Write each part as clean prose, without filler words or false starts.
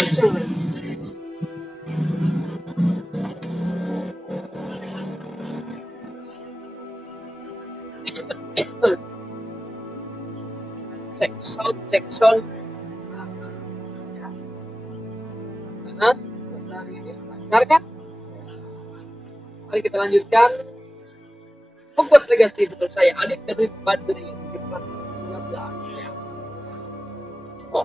Cek sound. Nah, hari ini lancar kan? Mari kita lanjutkan. Hogwarts Legacy betul saya Adit dari Badri 15 ya. Oh.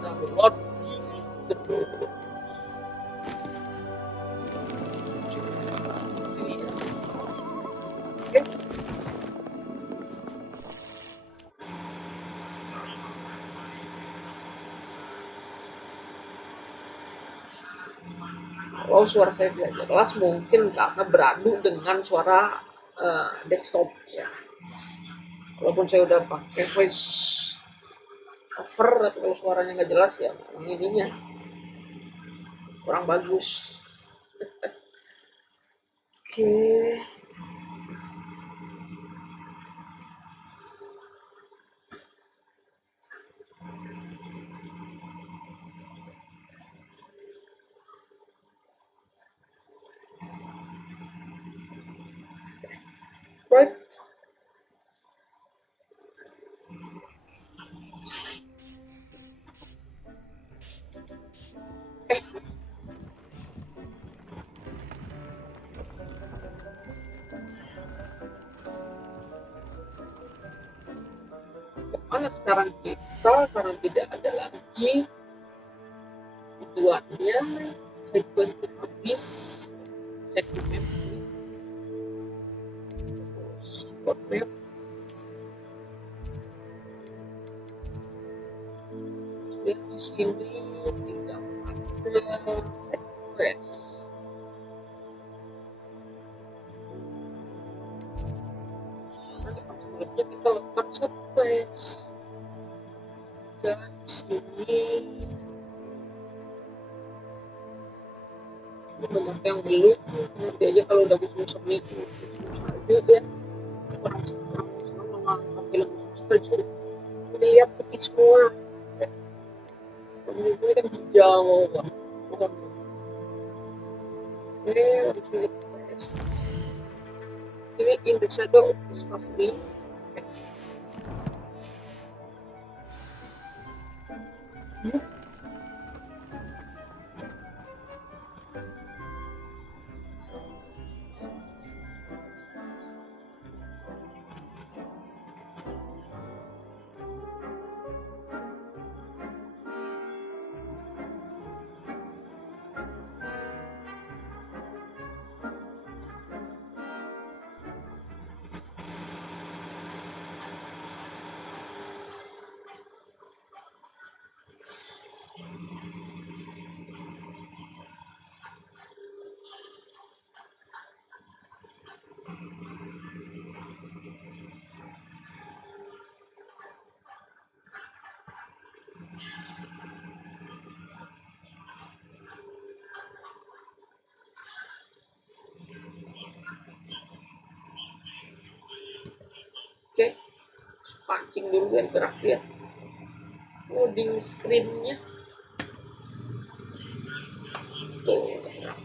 Download. Kalau suara saya tidak jelas mungkin karena beradu dengan suara desktop ya. Walaupun saya udah pakai voice over, tapi kalau suaranya nggak jelas ya ininya kurang bagus. Oke. Right. Mana sekarang kita karena tidak ada lagi tujuannya, saya quest habis, cek map, support map. Dan di sini tinggal ada cek quest. Nanti pas sebelumnya kita lepas set quest. Dan sini banyak yang belum, nanti aja kalau udah musim itu dia orang menganggap film Salju lihat putih semua ini kan hijau bukan ini in the shadow of discovery. Oke, pancing dulu biar gerak dia. Loading screen-nya. Tuh, gerak.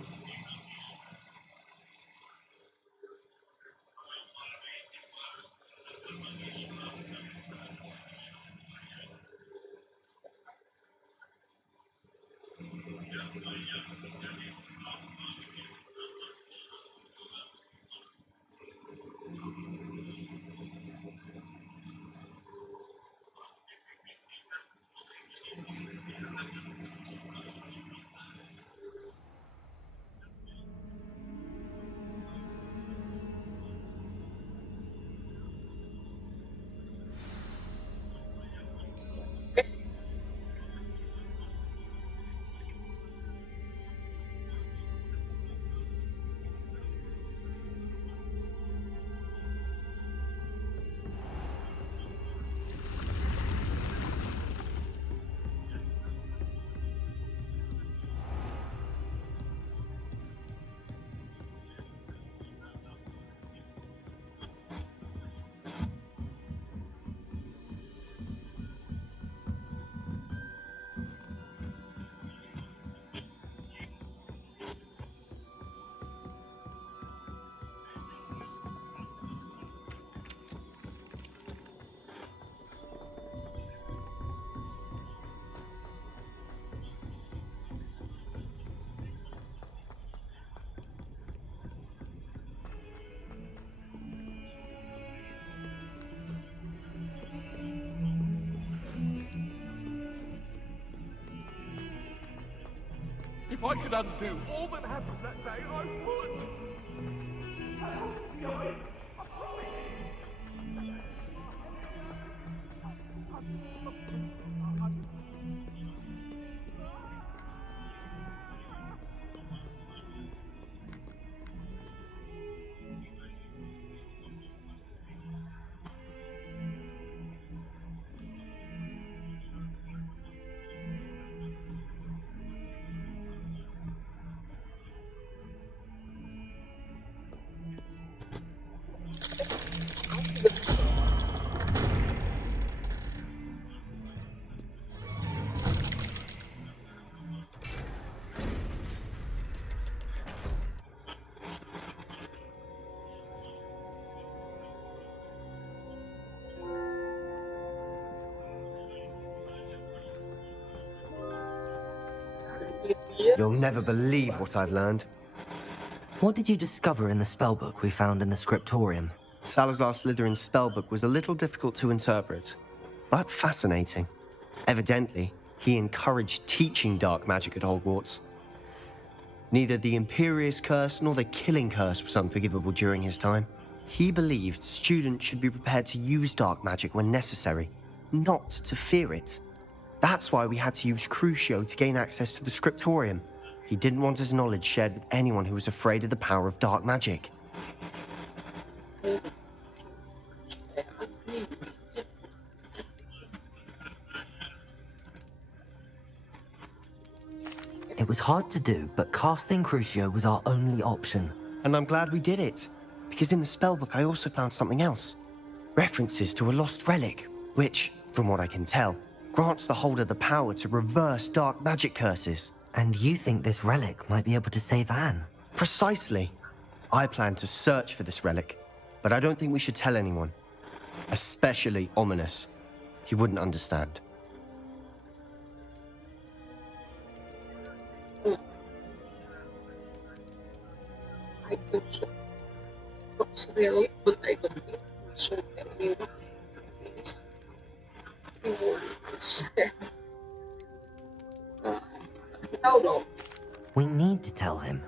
If I could undo all that happened that day, I would. You'll never believe what I've learned. What did you discover in the spellbook we found in the scriptorium? Salazar Slytherin's spellbook was a little difficult to interpret, but fascinating. Evidently, he encouraged teaching dark magic at Hogwarts. Neither the Imperious Curse nor the Killing Curse was unforgivable during his time. He believed students should be prepared to use dark magic when necessary, not to fear it. That's why we had to use Crucio to gain access to the scriptorium. He didn't want his knowledge shared with anyone who was afraid of the power of dark magic. It was hard to do, but casting Crucio was our only option. And I'm glad we did it, because in the spellbook I also found something else. References to a lost relic, which, from what I can tell, grants the holder the power to reverse dark magic curses. And you think this relic might be able to save Anne? Precisely. I plan to search for this relic, but I don't think we should tell anyone. Especially Ominis. He wouldn't understand. I think so. It's really good idea. So anyway, We need to tell him.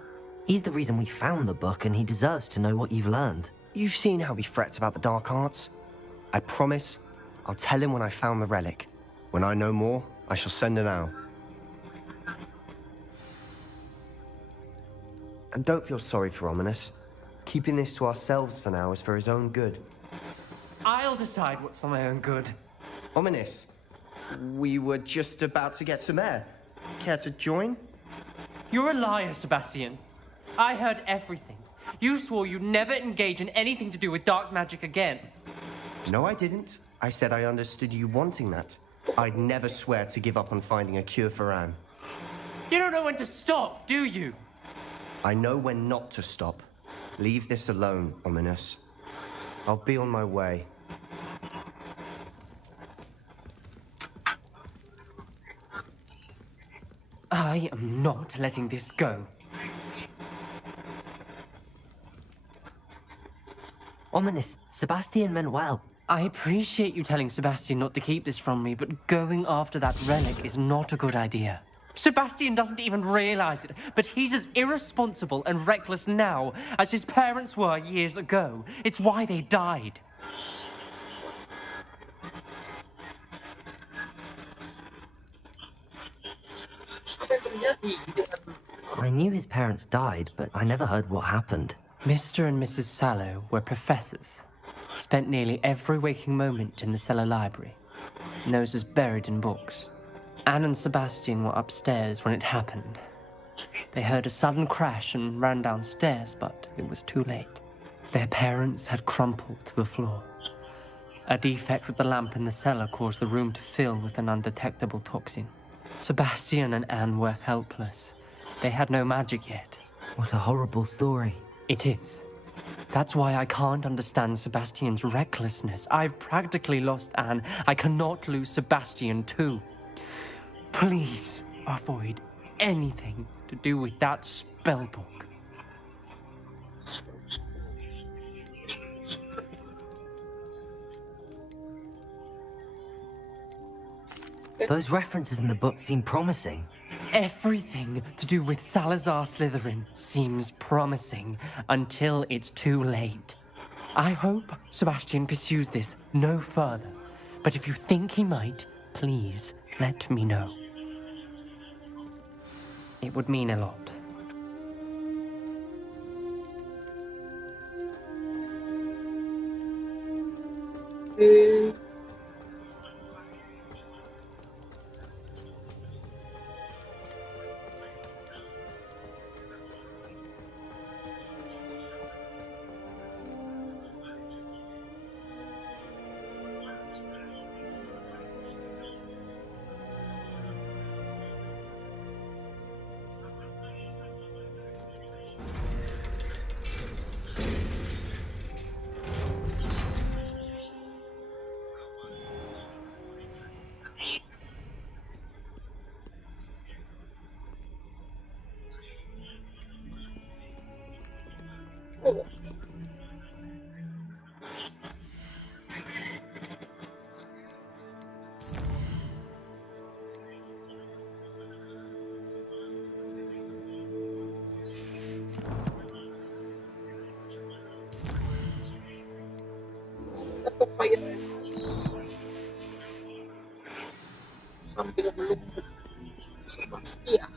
He's the reason we found the book, and he deserves to know what you've learned. You've seen how he frets about the dark arts. I promise I'll tell him when I found the relic. When I know more, I shall send an owl. And don't feel sorry for Ominis. Keeping this to ourselves for now is for his own good. I'll decide what's for my own good. Ominis, we were just about to get some air. Care to join? You're a liar, Sebastian. I heard everything. You swore you'd never engage in anything to do with dark magic again. No, I didn't. I said I understood you wanting that. I'd never swear to give up on finding a cure for Anne. You don't know when to stop, do you? I know when not to stop. Leave this alone, Ominis. I'll be on my way. I am not letting this go. Ominis, Sebastian meant well. I appreciate you telling Sebastian not to keep this from me, but going after that relic is not a good idea. Sebastian doesn't even realize it, but he's as irresponsible and reckless now as his parents were years ago. It's why they died. I knew his parents died, but I never heard what happened. Mr. and Mrs. Sallow were professors. Spent nearly every waking moment in the cellar library. Noses buried in books. Anne and Sebastian were upstairs when it happened. They heard a sudden crash and ran downstairs, but it was too late. Their parents had crumpled to the floor. A defect with the lamp in the cellar caused the room to fill with an undetectable toxin. Sebastian and Anne were helpless. They had no magic yet. What a horrible story. It is. That's why I can't understand Sebastian's recklessness. I've practically lost Anne. I cannot lose Sebastian too. Please avoid anything to do with that spellbook. Those references in the book seem promising. Everything to do with Salazar Slytherin seems promising until it's too late. I hope Sebastian pursues this no further, but if you think he might, please let me know. It would mean a lot. Eh, oh, apa kayak sambil menunggu Sebastian.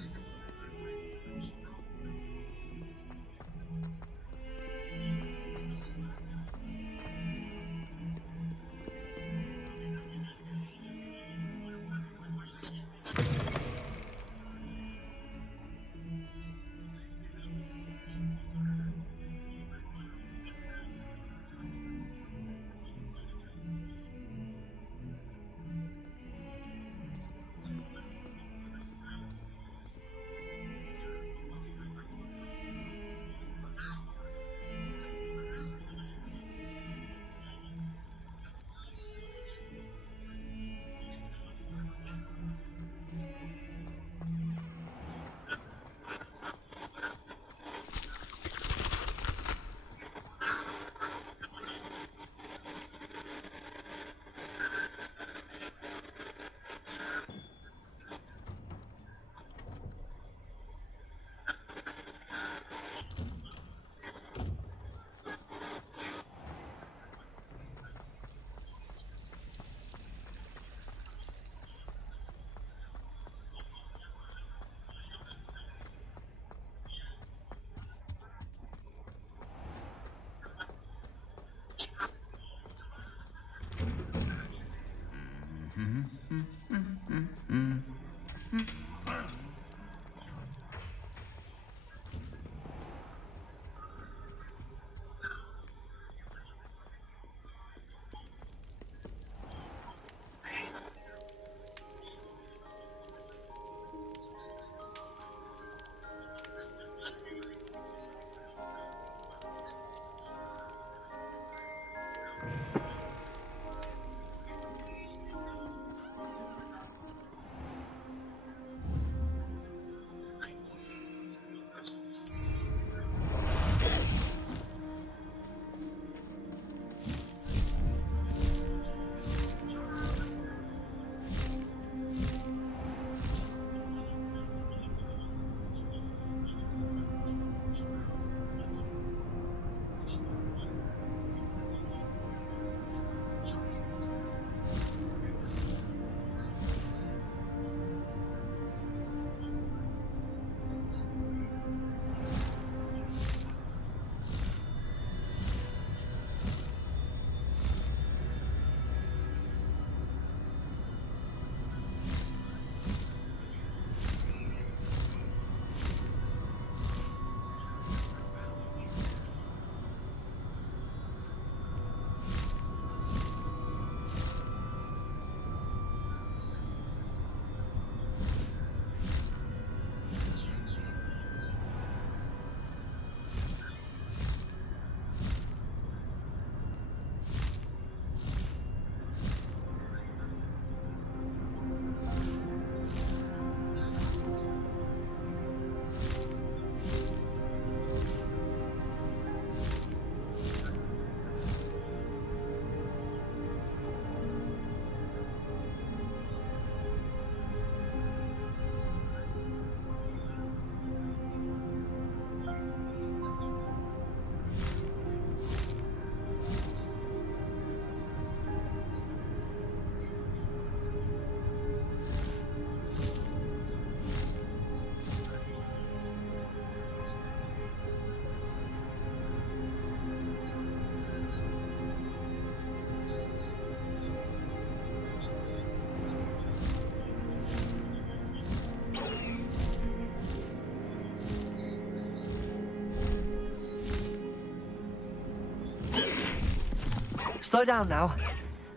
Slow down now.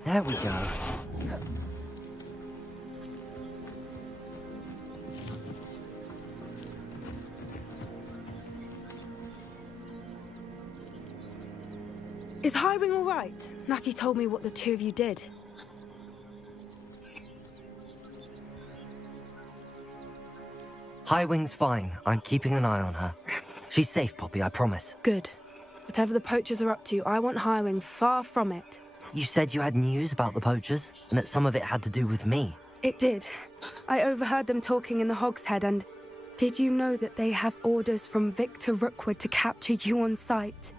There we go. Is Highwing all right? Natty told me what the two of you did. Highwing's fine. I'm keeping an eye on her. She's safe, Poppy, I promise. Good. Whatever the poachers are up to, I want Highwing far from it. You said you had news about the poachers, and that some of it had to do with me. It did. I overheard them talking in the Hogshead, and did you know that they have orders from Victor Rookwood to capture you on sight?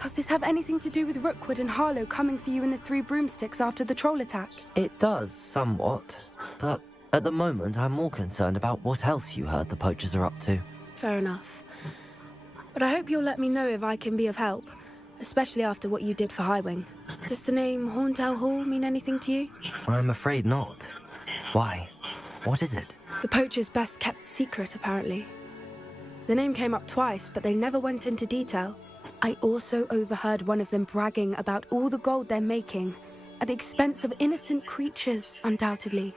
Does this have anything to do with Rookwood and Harlow coming for you in the Three Broomsticks after the troll attack? It does, somewhat. But at the moment, I'm more concerned about what else you heard the poachers are up to. Fair enough. But I hope you'll let me know if I can be of help, especially after what you did for Highwing. Does the name Horntail Hall mean anything to you? I'm afraid not. Why? What is it? The poacher's best kept secret, apparently. The name came up twice, but they never went into detail. I also overheard one of them bragging about all the gold they're making, at the expense of innocent creatures, undoubtedly.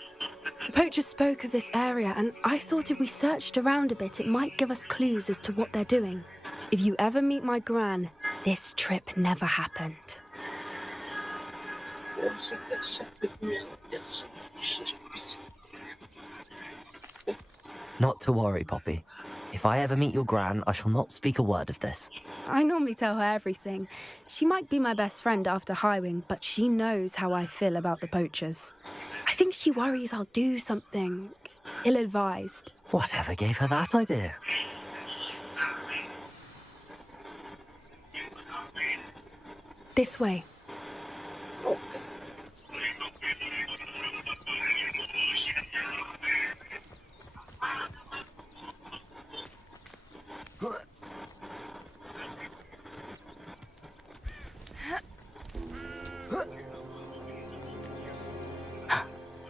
The poacher spoke of this area, and I thought if we searched around a bit, it might give us clues as to what they're doing. If you ever meet my gran, this trip never happened. Not to worry, Poppy. If I ever meet your gran, I shall not speak a word of this. I normally tell her everything. She might be my best friend after Highwing, but she knows how I feel about the poachers. I think she worries I'll do something ill-advised. Whatever gave her that idea? This way.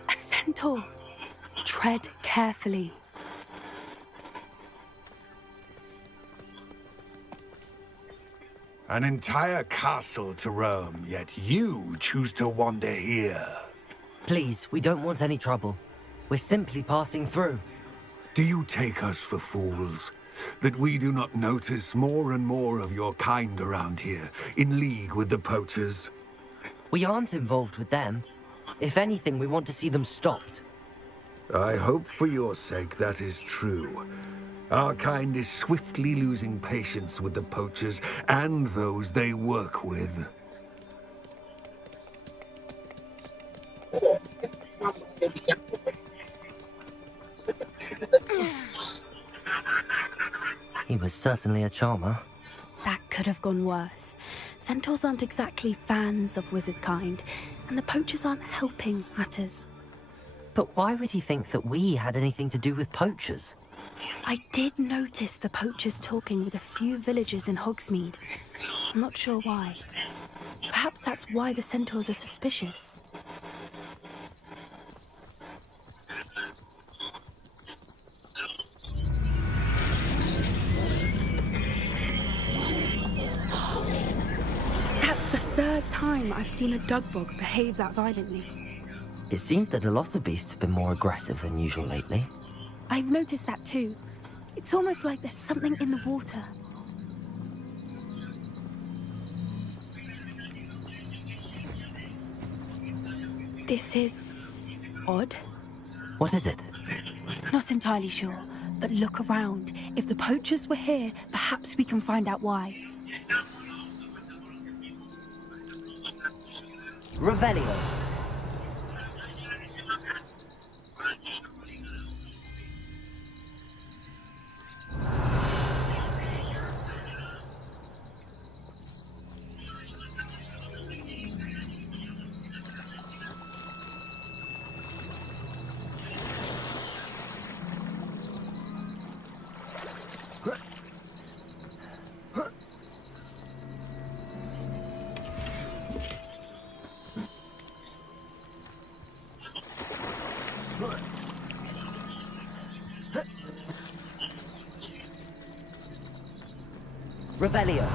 A centaur. Tread carefully. An entire castle to roam, yet you choose to wander here. Please, we don't want any trouble. We're simply passing through. Do you take us for fools? That we do not notice more and more of your kind around here, in league with the poachers? We aren't involved with them. If anything, we want to see them stopped. I hope for your sake that is true. Our kind is swiftly losing patience with the poachers and those they work with. He was certainly a charmer. That could have gone worse. Centaurs aren't exactly fans of wizard kind, and the poachers aren't helping matters. But why would he think that we had anything to do with poachers? I did notice the poachers talking with a few villagers in Hogsmeade. I'm not sure why. Perhaps that's why the centaurs are suspicious. That's the third time I've seen a dugbog behave that violently. It seems that a lot of beasts have been more aggressive than usual lately. I've noticed that too. It's almost like there's something in the water. This is odd. What is it? Not entirely sure, but look around. If the poachers were here, perhaps we can find out why. Revelio. Revelio.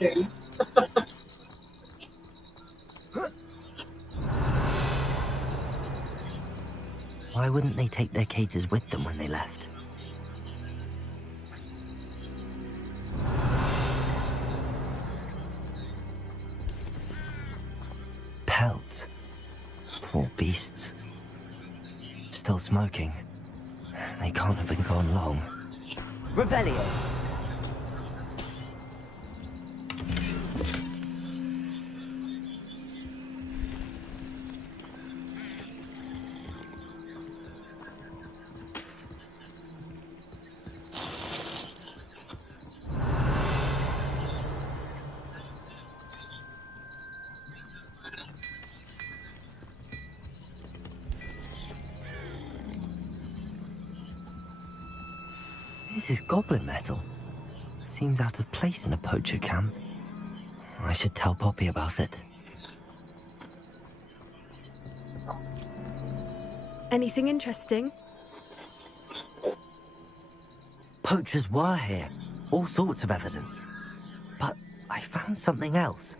Okay. Why wouldn't they take their cages with them when they left? Pelts. Poor beasts. Still smoking. They can't have been gone long. Revelio! This is goblin metal. Seems out of place in a poacher camp. I should tell Poppy about it. Anything interesting? Poachers were here. All sorts of evidence. But I found something else.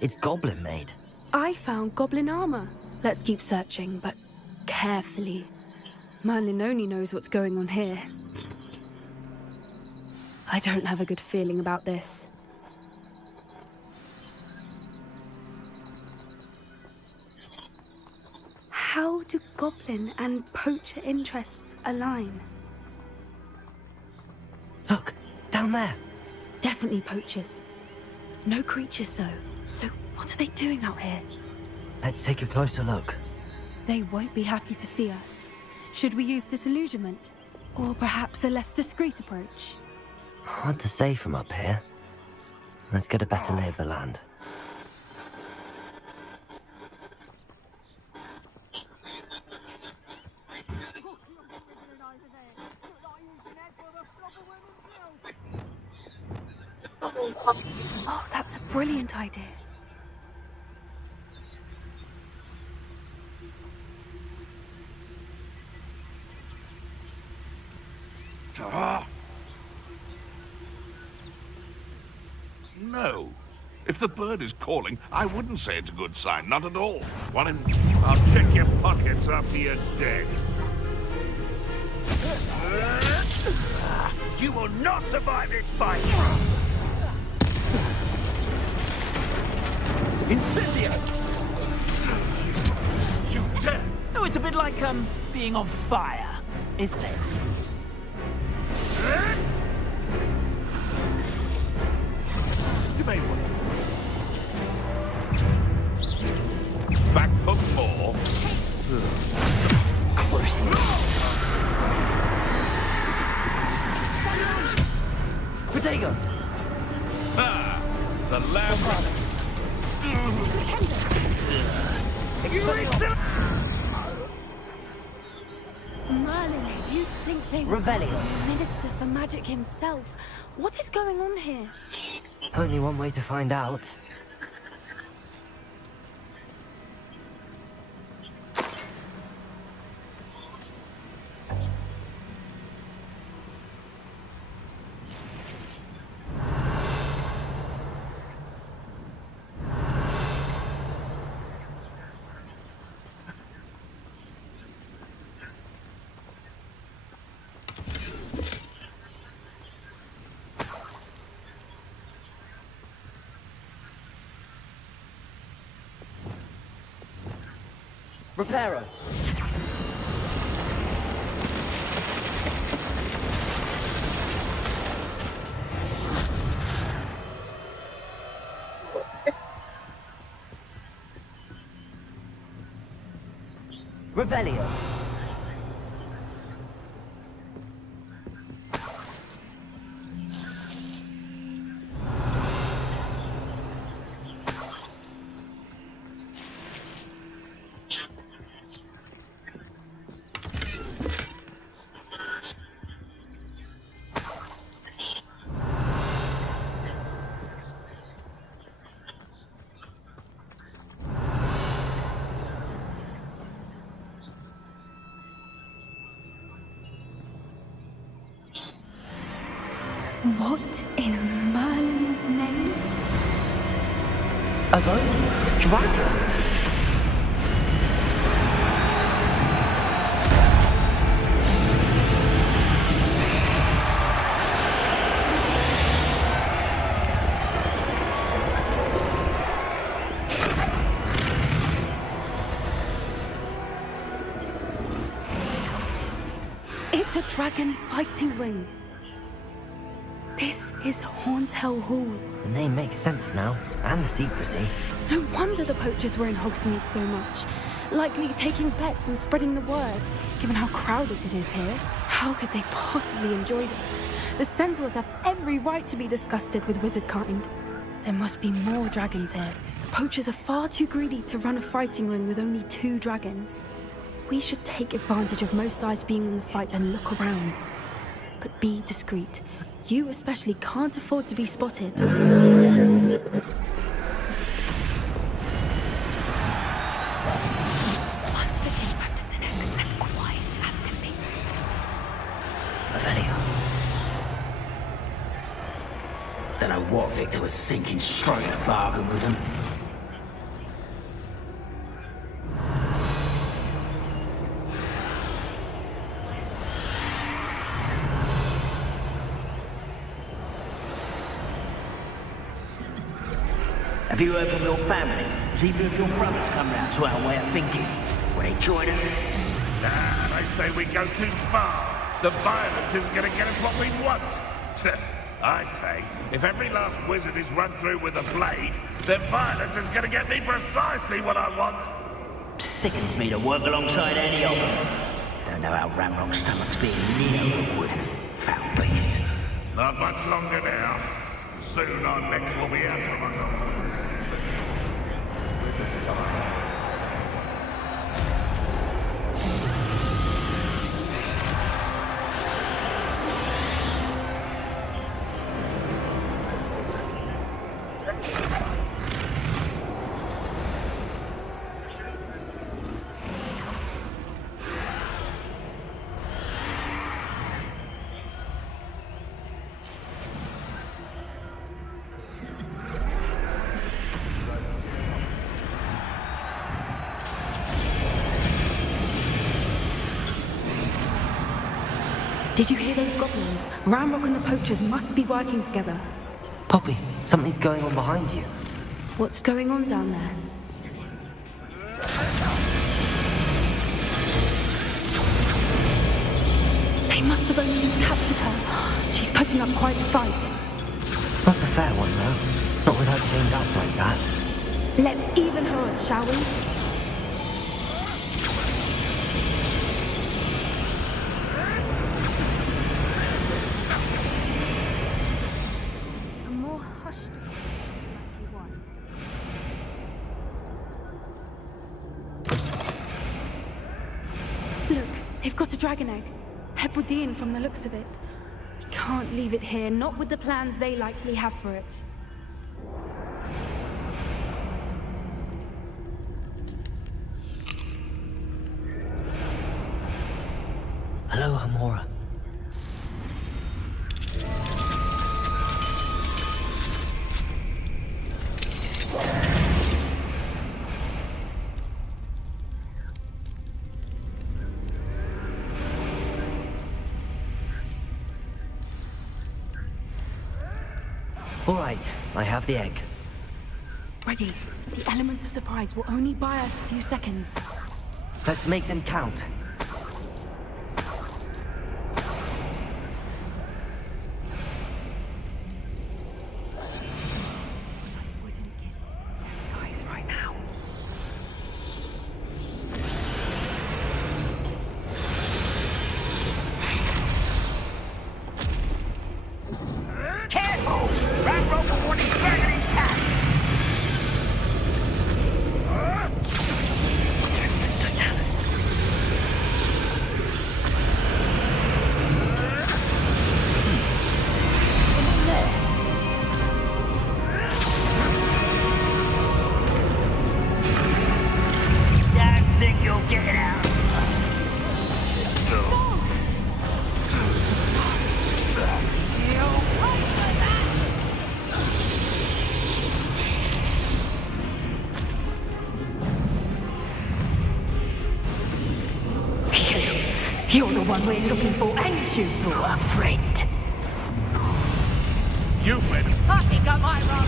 It's goblin made. I found goblin armor. Let's keep searching, but carefully. Merlin only knows what's going on here. I don't have a good feeling about this. How do goblin and poacher interests align? Look, down there. Definitely poachers. No creatures though. So what are they doing out here? Let's take a closer look. They won't be happy to see us. Should we use disillusionment? Or perhaps a less discreet approach? Hard to say from up here. Let's get a better lay of the land. Oh, that's a brilliant idea. No. If the bird is calling, I wouldn't say it's a good sign. Not at all. I'll check your pockets after you're dead. You will not survive this fight! Incendio! Shoot death! Oh, it's a bit like, being on fire, isn't it? You may want to. Back for more. Cruising. Potato! Ah, the lamb. Merlin, you'd think they were Revelio. the Minister for Magic himself. What is going on here? Only one way to find out. Reparo. Revelio. What in Merlin's name? Are those dragons? It's a dragon fighting ring. This is Hauntel Hall. The name makes sense now, and the secrecy. No wonder the poachers were in Hogsmeade so much. Likely taking bets and spreading the word, given how crowded it is here. How could they possibly enjoy this? The Centaurs have every right to be disgusted with wizard kind. There must be more dragons here. The poachers are far too greedy to run a fighting ring with only 2 dragons. We should take advantage of most eyes being on the fight and look around. But be discreet. You especially can't afford to be spotted. One foot in front of the next and quiet as can be. Revelio. Don't know what Victor was sinking straight in a bargain with him. Have you heard from your family? Has either of your brothers come round to our way of thinking? Will they join us? Nah, they say we go too far. The violence isn't going to get us what we want. I say, if every last wizard is run through with a blade, then violence is going to get me precisely what I want. Sickens me to work alongside any of them. Don't know how Ramrock's stomach's being near wood. Foul beast. Not much longer now. Soon our necks will be out from under. Did you hear those goblins? Ramrock and the poachers must be working together. Poppy, something's going on behind you. What's going on down there? They must have only just captured her. She's putting up quite a fight. Not a fair one, though. Not without chained up like that. Let's even her up, shall we? They've got a dragon egg. Hebridean from the looks of it. We can't leave it here, not with the plans they likely have for it. Hello, Hamora. All right, I have the egg. Ready. The element of surprise will only buy us a few seconds. Let's make them count. You're the one we're looking for, ain't you, poor friend? You win. I think I might run.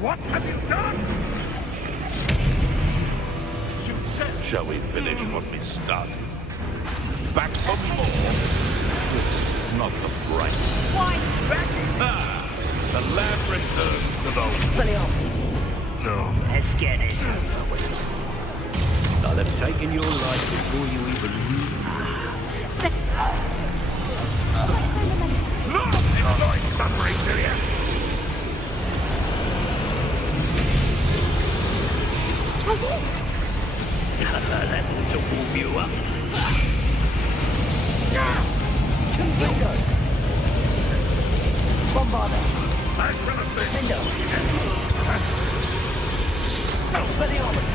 What have you done? Shall we finish what we started? Back for more? Not the bright. Why? Ah, the lab returns to those. Expelliarmus. No. Let's get this over with. I'll have taken your life before you even knew. Look! Enjoy suffering, do you? That to warm you up. Bombarder. I'd rather think. Expelliarmus.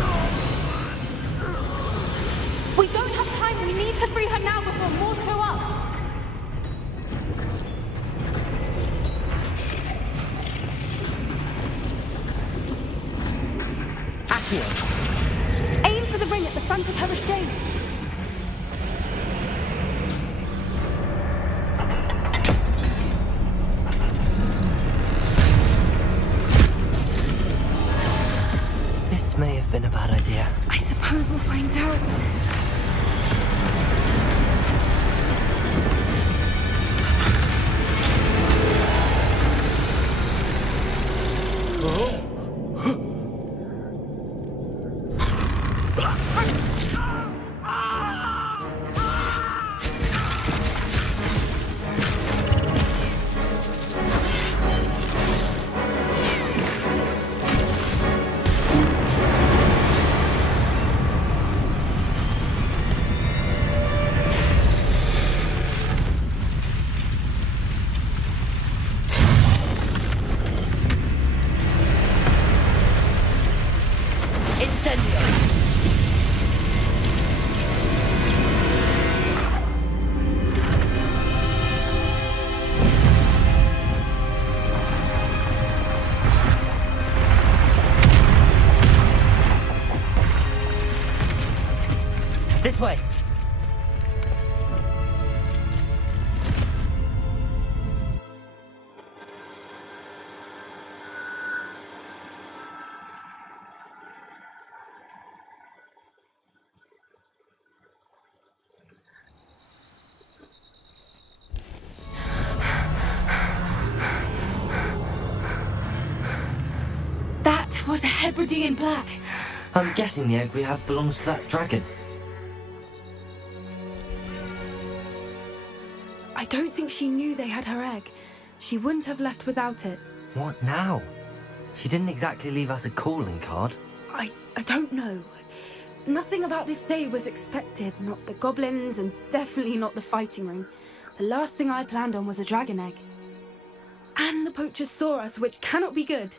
We don't have time. We need to free her now before more show up. Accio. Aim for the ring at the front of her restraints. This may have been a bad idea. I suppose we'll find out. This way. That was a Hebridean black. I'm guessing the egg we have belongs to that dragon. I don't think she knew they had her egg. She wouldn't have left without it. What now? She didn't exactly leave us a calling card. I don't know. Nothing about this day was expected. Not the goblins, and definitely not the fighting ring. The last thing I planned on was a dragon egg. And the poachers saw us, which cannot be good.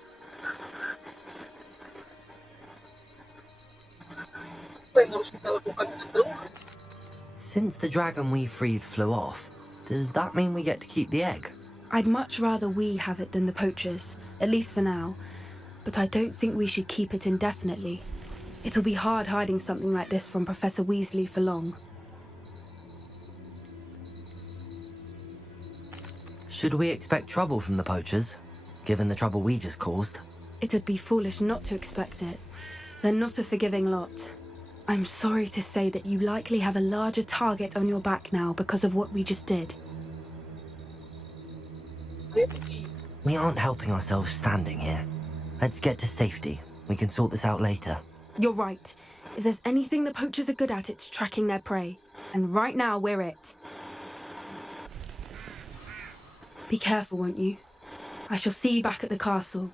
Apa yang harus kita lakukan dengan telur? Since the dragon we freed flew off, does that mean we get to keep the egg? I'd much rather we have it than the poachers, at least for now. But I don't think we should keep it indefinitely. It'll be hard hiding something like this from Professor Weasley for long. Should we expect trouble from the poachers, given the trouble we just caused? It'd be foolish not to expect it. They're not a forgiving lot. I'm sorry to say that you likely have a larger target on your back now because of what we just did. We aren't helping ourselves standing here. Let's get to safety. We can sort this out later. You're right. If there's anything the poachers are good at, it's tracking their prey. And right now, we're it. Be careful, won't you? I shall see you back at the castle.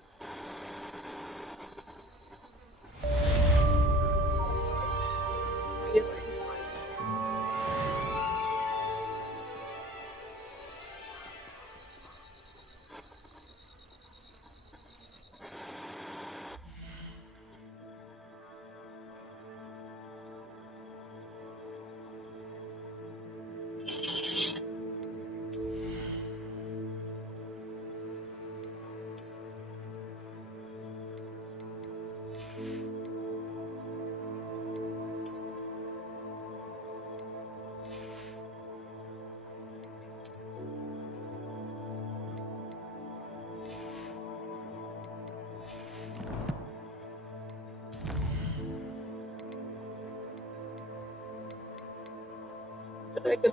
Dragon.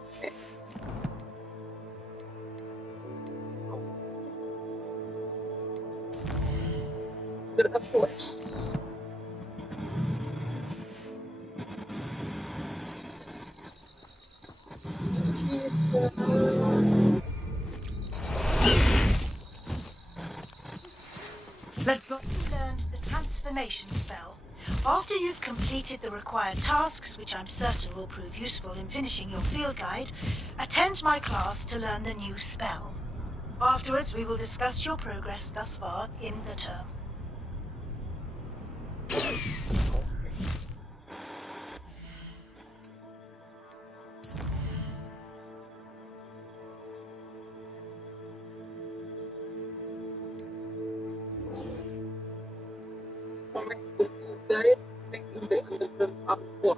Gerak Kuis. Let's go. You learned the transformation spell. After you've completed the required tasks, which I'm certain will prove useful in finishing your field guide, attend my class to learn the new spell. Afterwards, we will discuss your progress thus far in the term. Guide making the underground upward.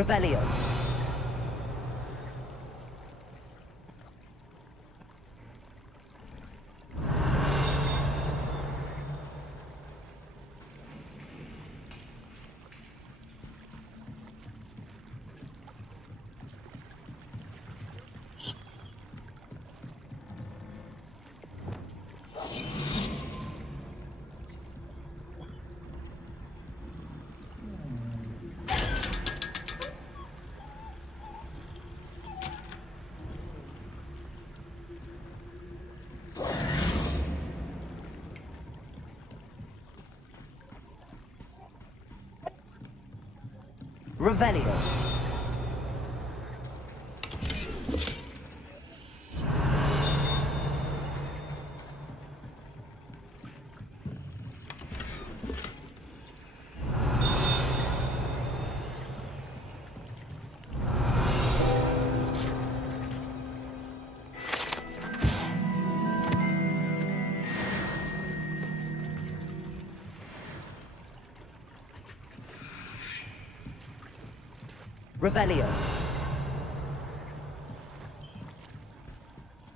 Revelio. Revelio. Revelio.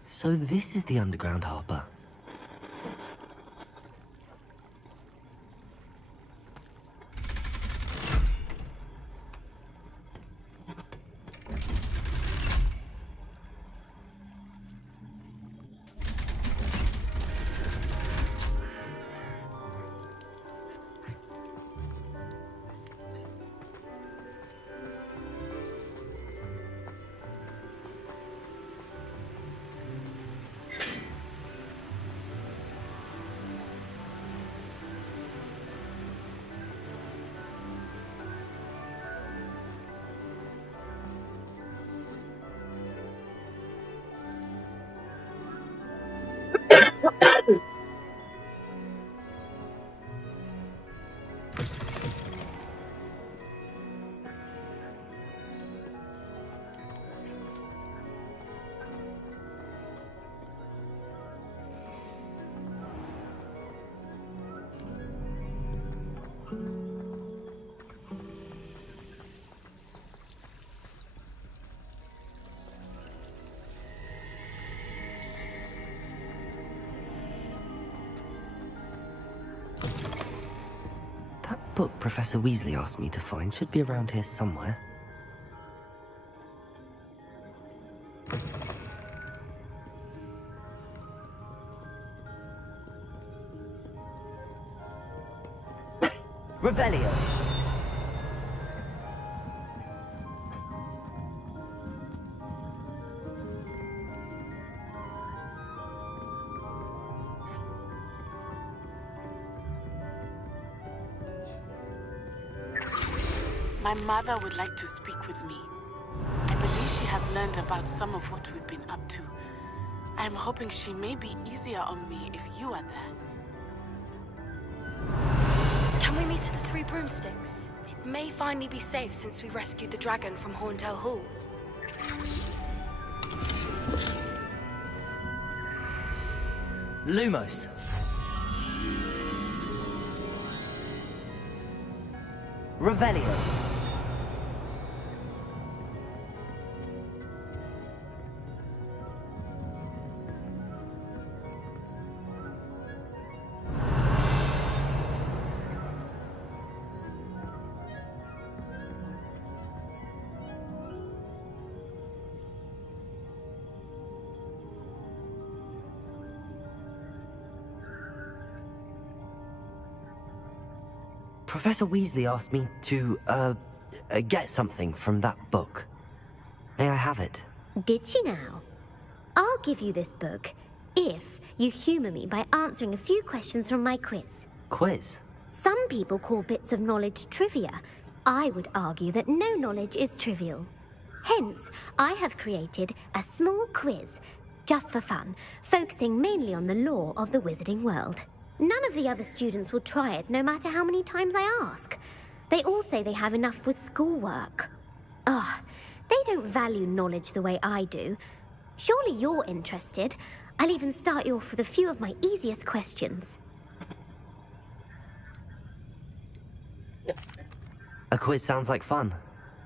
So this is the underground harbor. That book Professor Weasley asked me to find should be around here somewhere. Revelio. My mother would like to speak with me. I believe she has learned about some of what we've been up to. I'm hoping she may be easier on me if you are there. Can we meet at the Three Broomsticks? It may finally be safe since we rescued the dragon from Horntail Hall. Lumos. Revelio. Professor Weasley asked me to, get something from that book. May I have it? Did she now? I'll give you this book if you humour me by answering a few questions from my quiz. Quiz? Some people call bits of knowledge trivia. I would argue that no knowledge is trivial. Hence, I have created a small quiz, just for fun, focusing mainly on the lore of the wizarding world. None of the other students will try it, no matter how many times I ask. They all say they have enough with schoolwork. Ugh, they don't value knowledge the way I do. Surely you're interested. I'll even start you off with a few of my easiest questions. A quiz sounds like fun.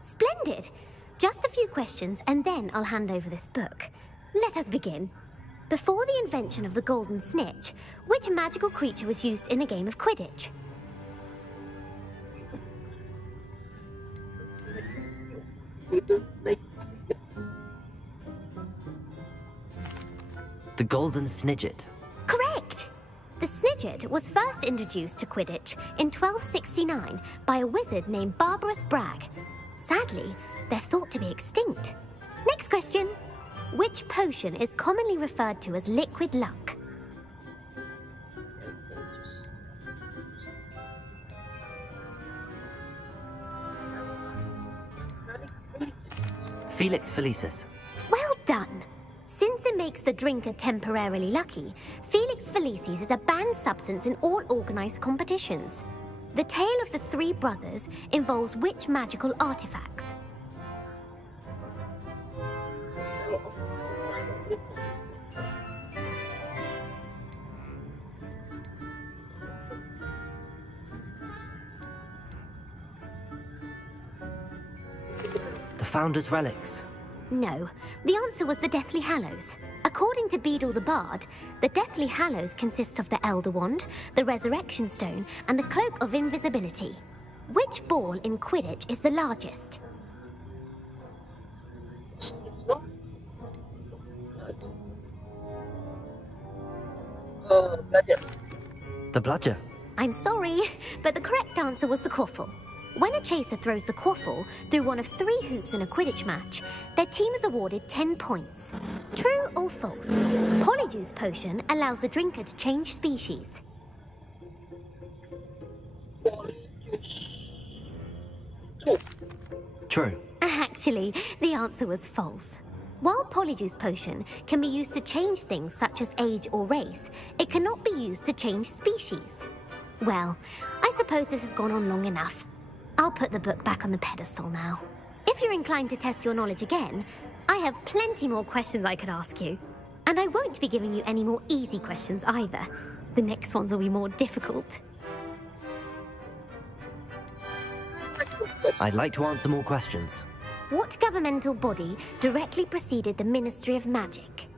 Splendid! Just a few questions and then I'll hand over this book. Let us begin. Before the invention of the golden snitch, which magical creature was used in a game of Quidditch? The golden snidget. Correct! The snidget was first introduced to Quidditch in 1269 by a wizard named Barbarous Bragg. Sadly, they're thought to be extinct. Next question. Which potion is commonly referred to as liquid luck? Felix Felicis. Well done! Since it makes the drinker temporarily lucky, Felix Felicis is a banned substance in all organized competitions. The tale of the three brothers involves which magical artifacts? The Founder's Relics. No, the answer was the Deathly Hallows. According to Beadle the Bard, the Deathly Hallows consists of the Elder Wand, the Resurrection Stone, and the Cloak of Invisibility. Which ball in Quidditch is the largest? The bludger. I'm sorry, but the correct answer was the quaffle. When a chaser throws the quaffle through one of 3 hoops in a Quidditch match, their team is awarded 10 points. True or false? Polyjuice potion allows the drinker to change species. True. Actually, the answer was false. While Polyjuice potion can be used to change things such as age or race, it cannot be used to change species. Well, I suppose this has gone on long enough. I'll put the book back on the pedestal now. If you're inclined to test your knowledge again, I have plenty more questions I could ask you. And I won't be giving you any more easy questions either. The next ones will be more difficult. I'd like to answer more questions. What governmental body directly preceded the Ministry of Magic?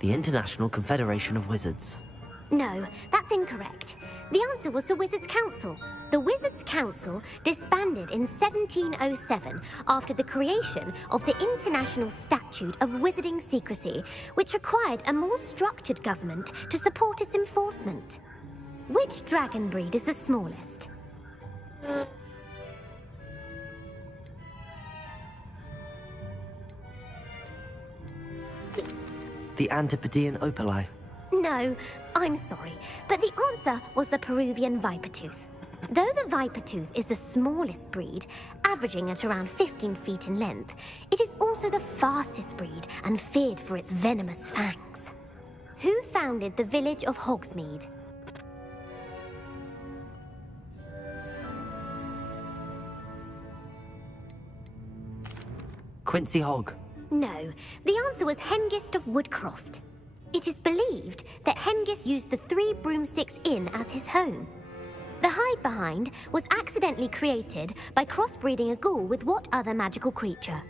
The International Confederation of Wizards. No, that's incorrect. The answer was the Wizards' Council. The Wizards' Council disbanded in 1707 after the creation of the International Statute of Wizarding Secrecy, which required a more structured government to support its enforcement. Which dragon breed is the smallest? The Antipodean Opali. No, I'm sorry, but the answer was the Peruvian Vipertooth. Though the Vipertooth is the smallest breed, averaging at around 15 feet in length, it is also the fastest breed and feared for its venomous fangs. Who founded the village of Hogsmeade? Quincy Hogg. No, the answer was Hengist of Woodcroft. It is believed that Hengist used the 3 Broomsticks Inn as his home. The hide-behind was accidentally created by crossbreeding a ghoul with what other magical creature?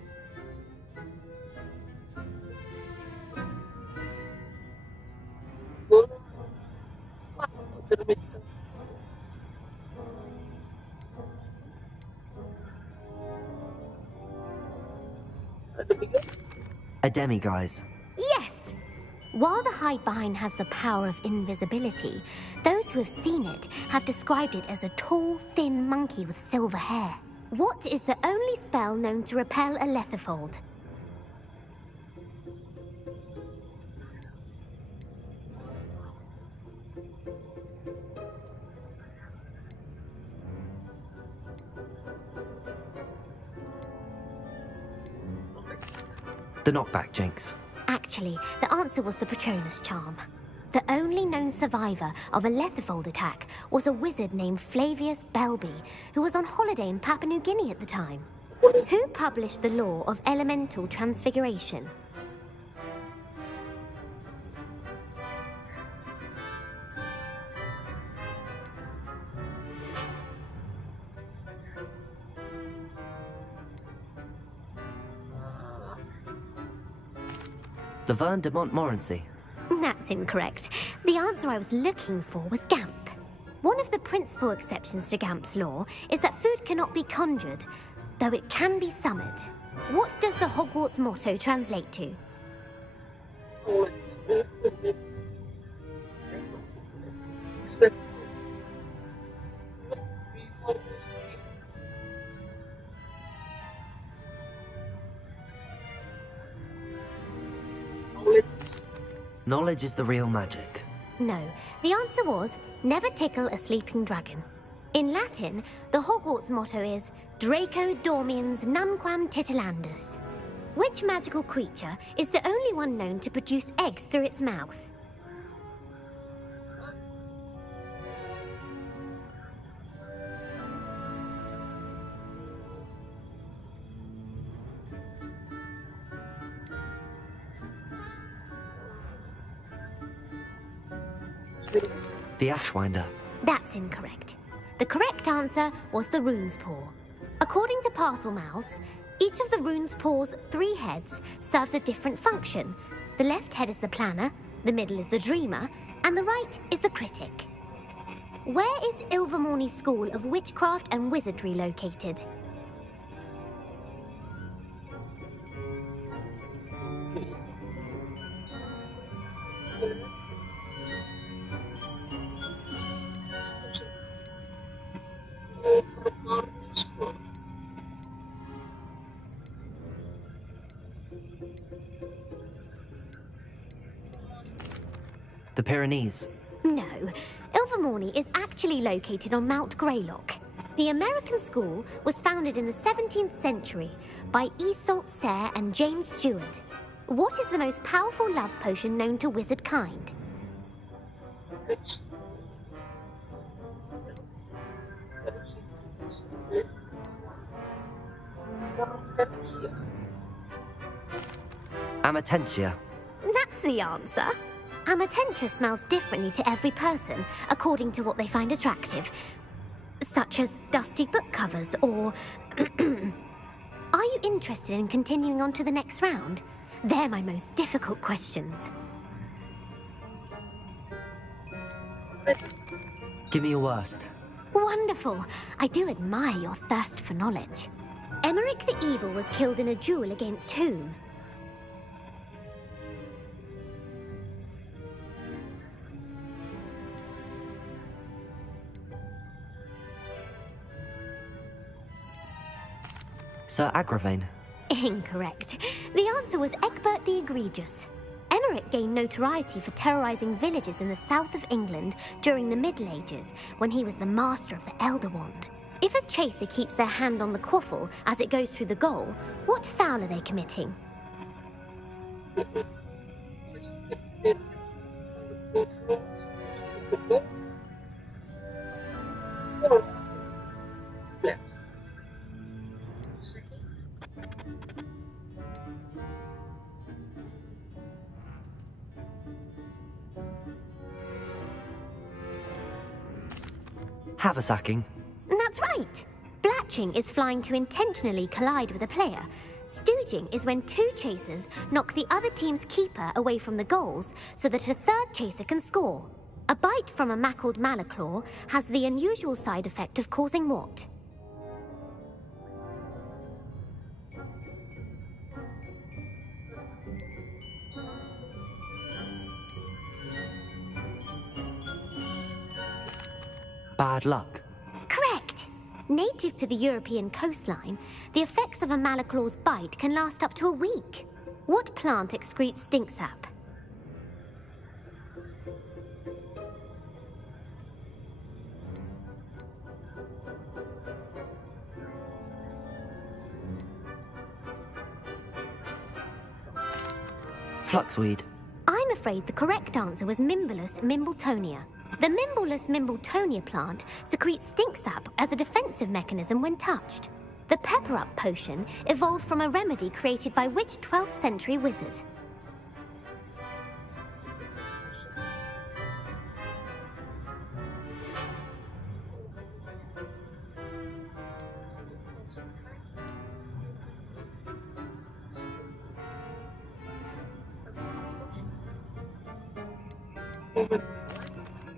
A demiguise. Yes! While the hide-behind has the power of invisibility, those who have seen it have described it as a tall, thin monkey with silver hair. What is the only spell known to repel a lethifold? The knockback jinx. Actually, the answer was the Patronus charm. The only known survivor of a lethifold attack was a wizard named Flavius Belby, who was on holiday in Papua New Guinea at the time. Who published the law of elemental transfiguration? Laverne de Montmorency. That's incorrect. The answer I was looking for was Gamp. One of the principal exceptions to Gamp's law is that food cannot be conjured, though it can be summoned. What does the Hogwarts motto translate to? Knowledge is the real magic. No, the answer was, never tickle a sleeping dragon. In Latin, the Hogwarts motto is Draco dormiens nunquam titilandus. Which magical creature is the only one known to produce eggs through its mouth? The Ashwinder. That's incorrect. The correct answer was the rune's paw. According to Parselmouths, each of the rune's paw's 3 heads serves a different function. The left head is the planner, the middle is the dreamer, and the right is the critic. Where is Ilvermorny's School of Witchcraft and Wizardry located? The Pyrenees. No, Ilvermorny is actually located on Mount Greylock. The American school was founded in the 17th century by Iseult Sayre and James Stewart. What is the most powerful love potion known to wizard kind? Amatentia. That's the answer. Amatentia smells differently to every person, according to what they find attractive, such as dusty book covers or... Are you interested in continuing on to the next round? They're my most difficult questions. Give me your worst. Wonderful. I do admire your thirst for knowledge. Emmerich the Evil was killed in a duel against whom? Sir Agravain. Incorrect. The answer was Egbert the Egregious. Emmerich gained notoriety for terrorizing villages in the south of England during the Middle Ages, when he was the master of the Elder Wand. If a chaser keeps their hand on the quaffle as it goes through the goal, what foul are they committing? Haversacking. That's right. Blatching is flying to intentionally collide with a player. Stooging is when 2 chasers knock the other team's keeper away from the goals so that a third chaser can score. A bite from a mackled malaclaw has the unusual side effect of causing what? Bad luck. Correct! Native to the European coastline, the effects of a malaclaw's bite can last up to a week. What plant excretes stink sap? Fluxweed. I'm afraid the correct answer was Mimbulus mimbletonia. The Mimbulus mimbletonia plant secretes stink sap as a defensive mechanism when touched. The pepper-up potion evolved from a remedy created by which 12th century wizard?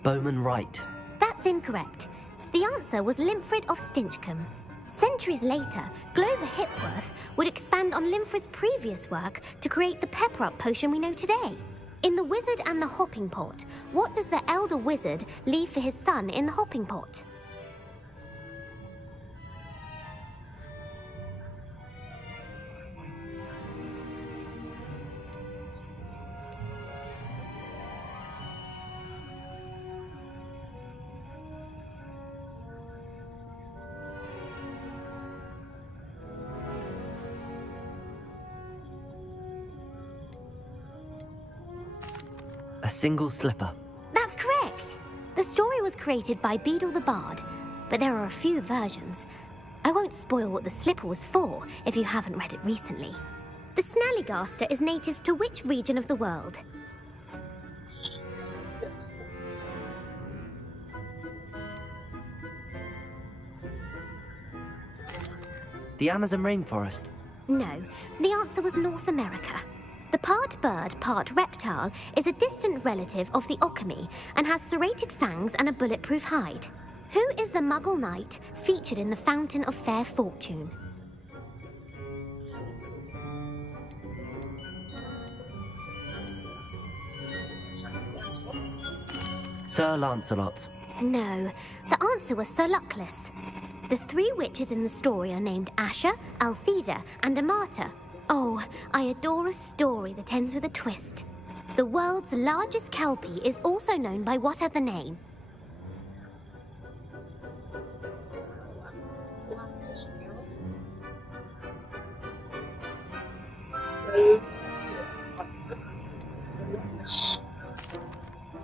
Bowman Wright. That's incorrect. The answer was Limfrid of Stinchcombe. Centuries later, Glover Hipworth would expand on Limfrid's previous work to create the pepper-up potion we know today. In The Wizard and the Hopping Pot, what does the elder wizard leave for his son in the hopping pot? A single slipper. That's correct. The story was created by Beadle the Bard, but there are a few versions. I won't spoil what the slipper was for if you haven't read it recently. The Snallygaster is native to which region of the world? The Amazon rainforest. No, the answer was North America. The part bird, part reptile is a distant relative of the Occamy and has serrated fangs and a bulletproof hide. Who is the Muggle knight featured in the Fountain of Fair Fortune? Sir Lancelot. No, the answer was Sir Luckless. The three witches in the story are named Asher, Altheda, and Amata. Oh, I adore a story that ends with a twist. The world's largest kelpie is also known by what other name?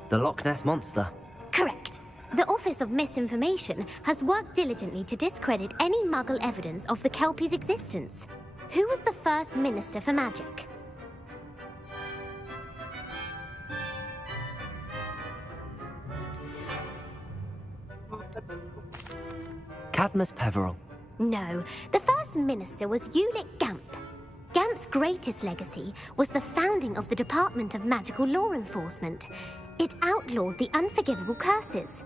The Loch Ness Monster. Correct. The Office of Misinformation has worked diligently to discredit any Muggle evidence of the kelpie's existence. Who was the first Minister for Magic? Cadmus Peveril. No, the first minister was Ulick Gamp. Gamp's greatest legacy was the founding of the Department of Magical Law Enforcement. It outlawed the unforgivable curses.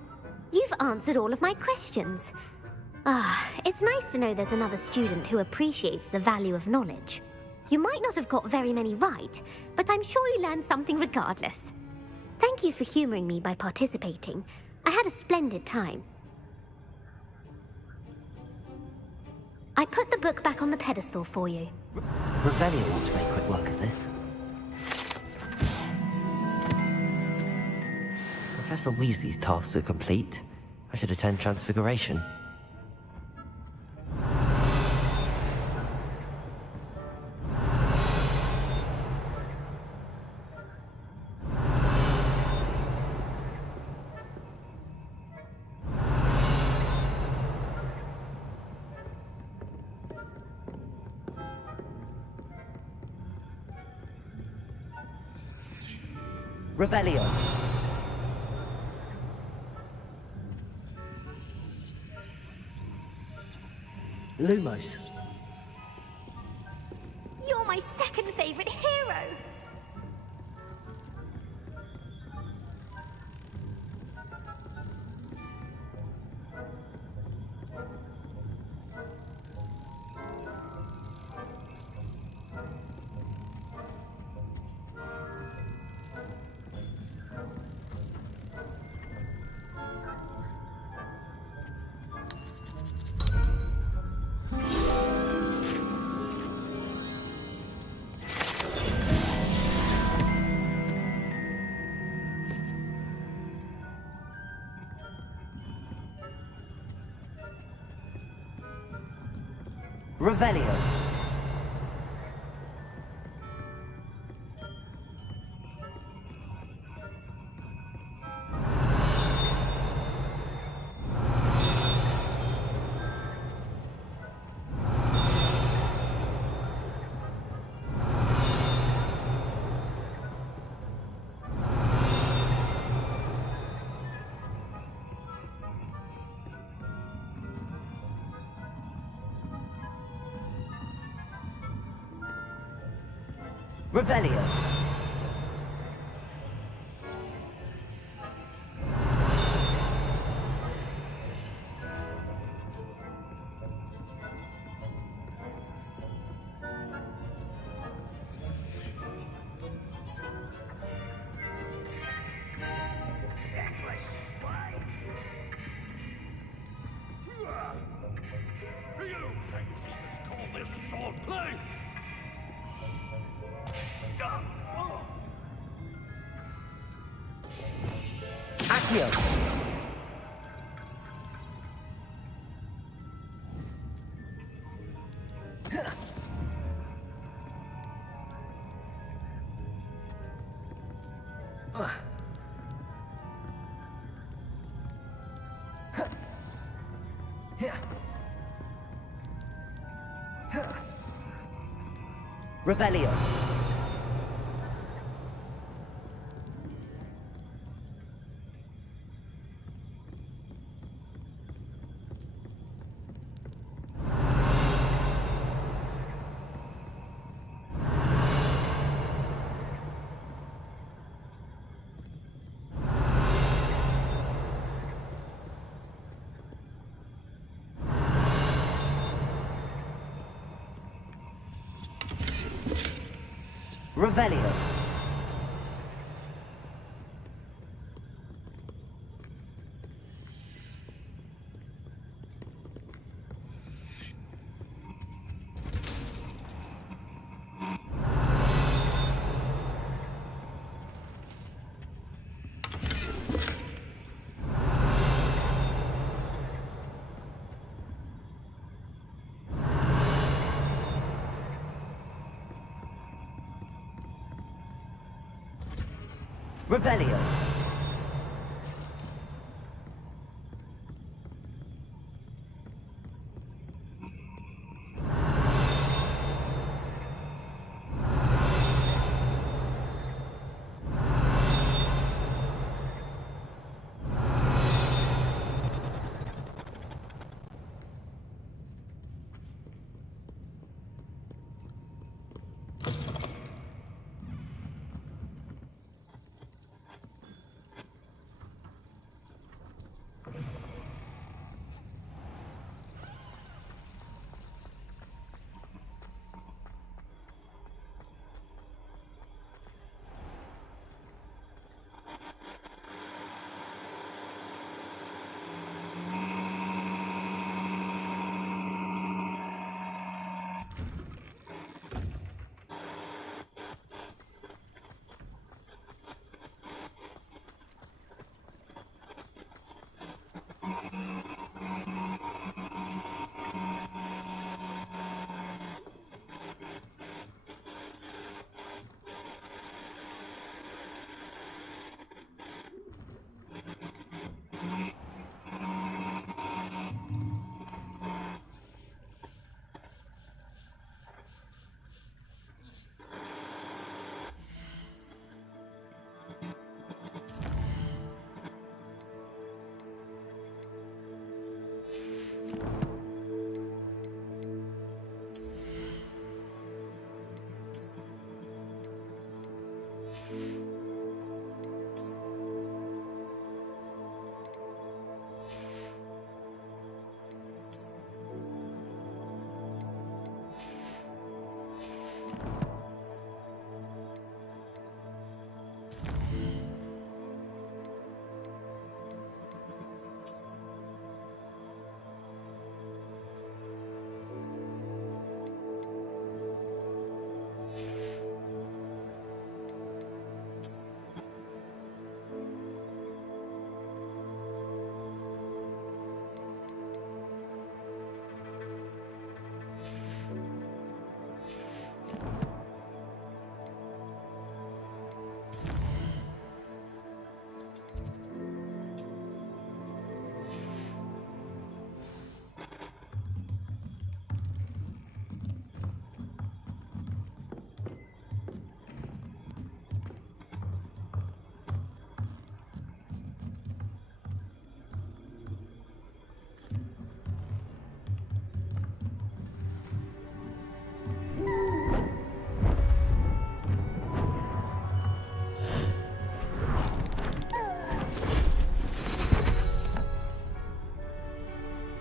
You've answered all of my questions. It's nice to know there's another student who appreciates the value of knowledge. You might not have got very many right, but I'm sure you learned something regardless. Thank you for humoring me by participating. I had a splendid time. I put the book back on the pedestal for you. Revelio ought to make quick work of this. Professor Weasley's tasks are complete. I should attend Transfiguration. Revelio. Lumos. You're my second favorite hero. Revelio. Revelio. Accio. Revelio. Revelio. Revelio.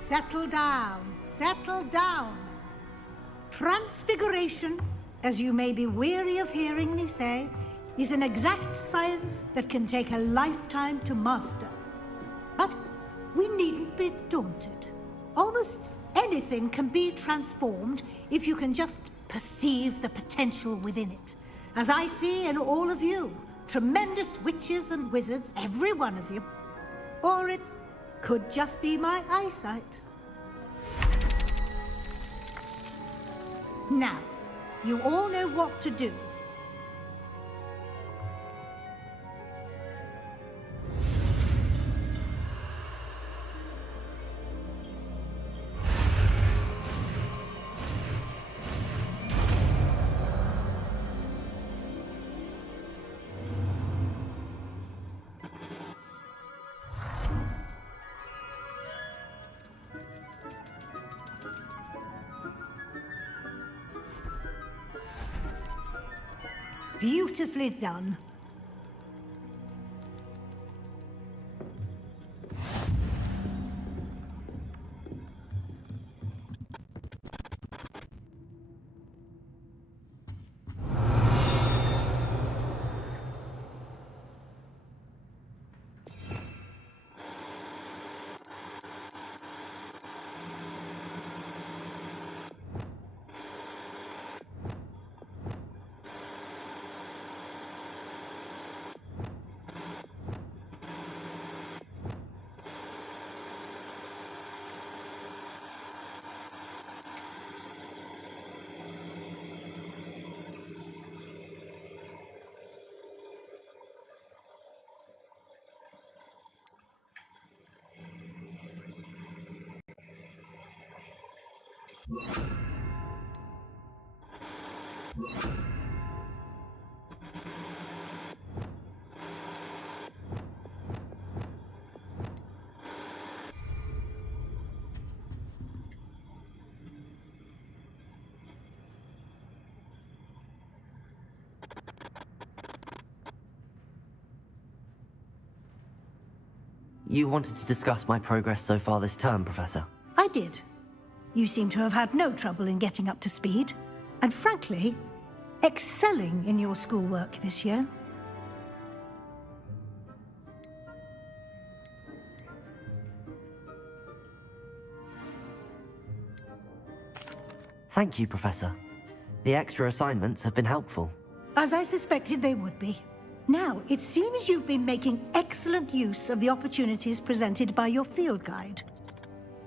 Settle down, settle down. Transfiguration, as you may be weary of hearing me say, is an exact science that can take a lifetime to master. But we needn't be daunted. Almost anything can be transformed if you can just perceive the potential within it. As I see in all of you, tremendous witches and wizards, every one of you. Or it could just be my eyesight. Now, you all know what to do. Beautifully done. You wanted to discuss my progress so far this term, Professor? I did. You seem to have had no trouble in getting up to speed, and frankly, excelling in your schoolwork this year. Thank you, Professor. The extra assignments have been helpful. As I suspected they would be. Now, it seems you've been making excellent use of the opportunities presented by your field guide.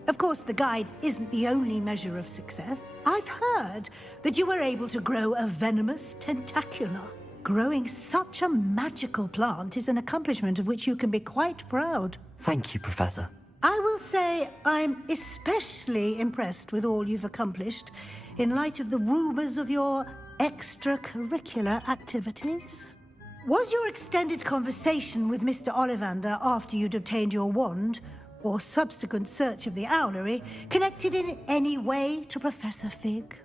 Of course, the guide isn't the only measure of success. I've heard that you were able to grow a venomous tentacula. Growing such a magical plant is an accomplishment of which you can be quite proud. Thank you, Professor. I will say I'm especially impressed with all you've accomplished in light of the rumors of your extracurricular activities. Was your extended conversation with Mr. Ollivander after you'd obtained your wand, or subsequent search of the owlery, connected in any way to Professor Fig?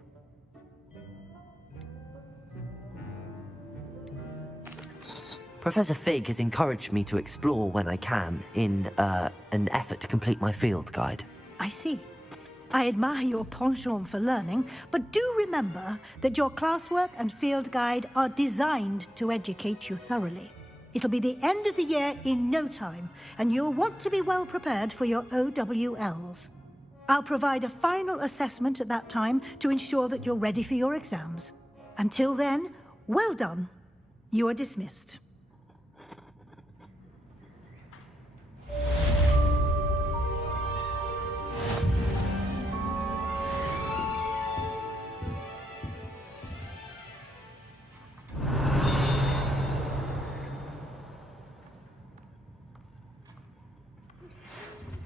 Professor Fig has encouraged me to explore when I can in an effort to complete my field guide. I see. I admire your penchant for learning, but do remember that your classwork and field guide are designed to educate you thoroughly. It'll be the end of the year in no time, and you'll want to be well prepared for your OWLs. I'll provide a final assessment at that time to ensure that you're ready for your exams. Until then, well done. You are dismissed.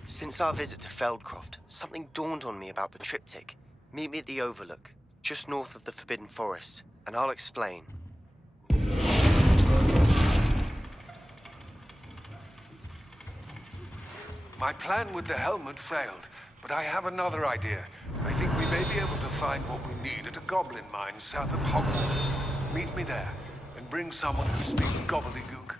Since our visit to Feldcroft, something dawned on me about the triptych. Meet me at the Overlook, just north of the Forbidden Forest, and I'll explain. My plan with the helmet failed, but I have another idea. I think we may be able to find what we need at a goblin mine south of Hogwarts. Meet me there, and bring someone who speaks gobbledygook.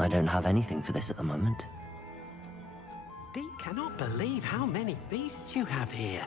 I don't have anything for this at the moment. Dee cannot believe how many beasts you have here.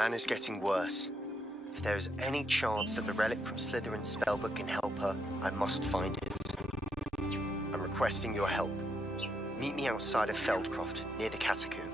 Anne is getting worse. If there is any chance that the relic from Slytherin's spellbook can help her, I must find it. I'm requesting your help. Meet me outside of Feldcroft, near the catacomb.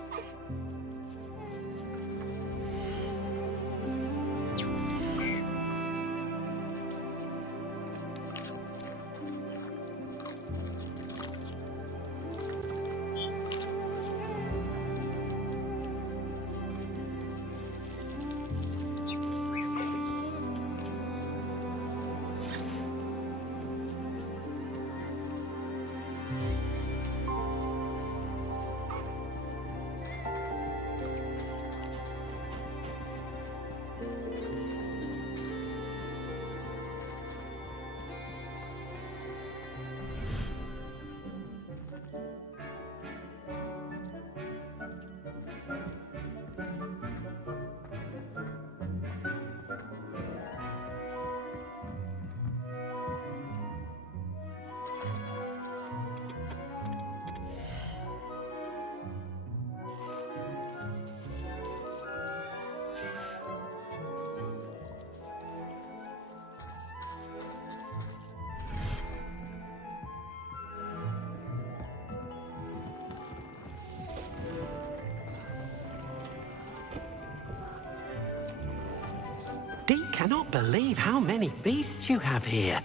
Dee cannot believe how many beasts you have here.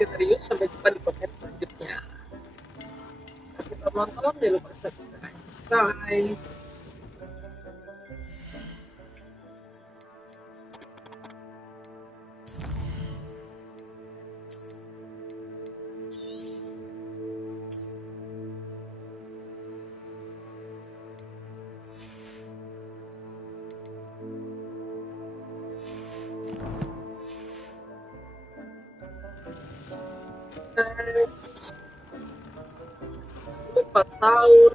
Serius, sampai jumpa di podcast selanjutnya. Kita nonton, jangan lupa subscribe. Bye. Udah pas tahun.